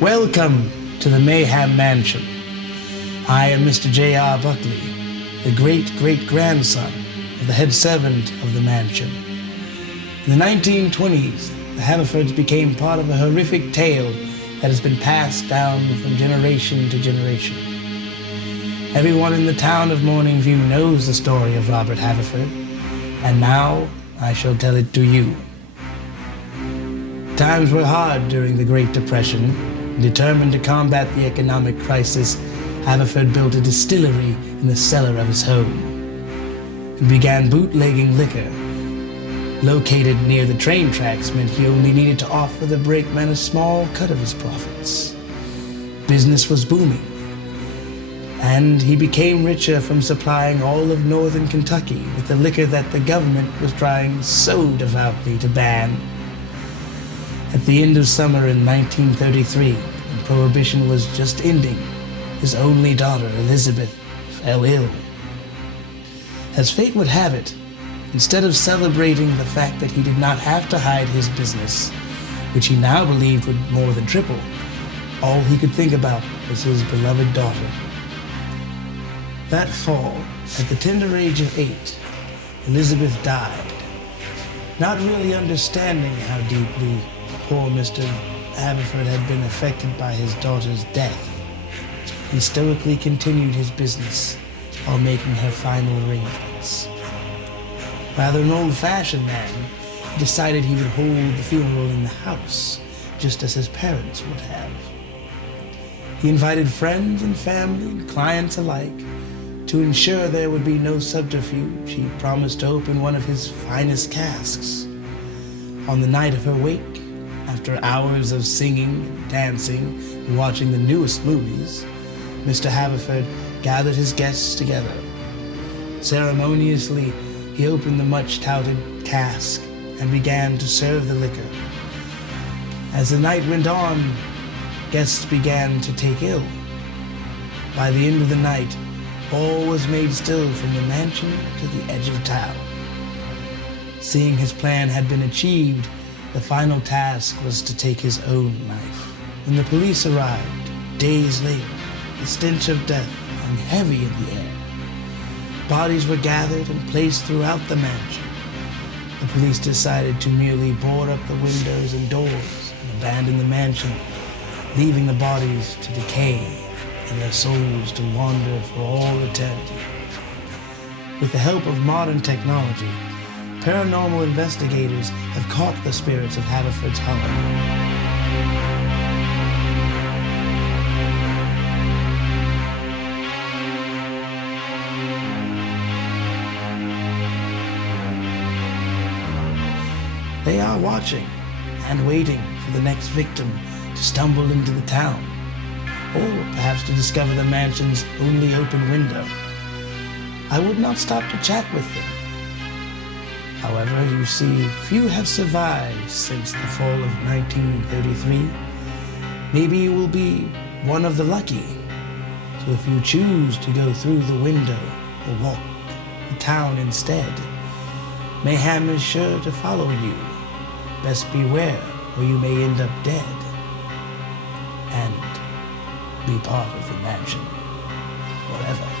Welcome to the Mayhem Mansion. I am Mr. J.R. Buckley, the great-great-grandson of the head servant of the mansion. In the 1920s, the Haverfords became part of a horrific tale that has been passed down from generation to generation. Everyone in the town of Morningview knows the story of Robert Haverford, and now I shall tell it to you. Times were hard during the Great Depression. Determined to combat the economic crisis, Haverford built a distillery in the cellar of his home and began bootlegging liquor. Located near the train tracks meant he only needed to offer the brakeman a small cut of his profits. Business was booming, and he became richer from supplying all of northern Kentucky with the liquor that the government was trying so devoutly to ban. At the end of summer in 1933, when Prohibition was just ending, his only daughter, Elizabeth, fell ill. As fate would have it, instead of celebrating the fact that he did not have to hide his business, which he now believed would more than triple, all he could think about was his beloved daughter. That fall, at the tender age of 8, Elizabeth died. Not really understanding how deeply poor Mr. Haverford had been affected by his daughter's death, he stoically continued his business while making her final arrangements. Rather an old-fashioned man, he decided he would hold the funeral in the house, just as his parents would have. He invited friends and family and clients alike. To ensure there would be no subterfuge, he promised to open one of his finest casks. On the night of her wake, after hours of singing, dancing, and watching the newest movies, Mr. Haverford gathered his guests together. Ceremoniously, he opened the much-touted cask and began to serve the liquor. As the night went on, guests began to take ill. By the end of the night, all was made still from the mansion to the edge of town. Seeing his plan had been achieved, the final task was to take his own life. When the police arrived, days later, the stench of death hung heavy in the air. Bodies were gathered and placed throughout the mansion. The police decided to merely board up the windows and doors and abandon the mansion, leaving the bodies to decay and their souls to wander for all eternity. With the help of modern technology, paranormal investigators have caught the spirits of Haverford's Hollow. They are watching and waiting for the next victim to stumble into the town, or perhaps to discover the mansion's only open window. I would not stop to chat with them. However, you see, few have survived since the fall of 1933. Maybe you will be one of the lucky. So if you choose to go through the window or walk the town instead, mayhem is sure to follow you. Best beware, or you may end up dead and be part of the mansion forever.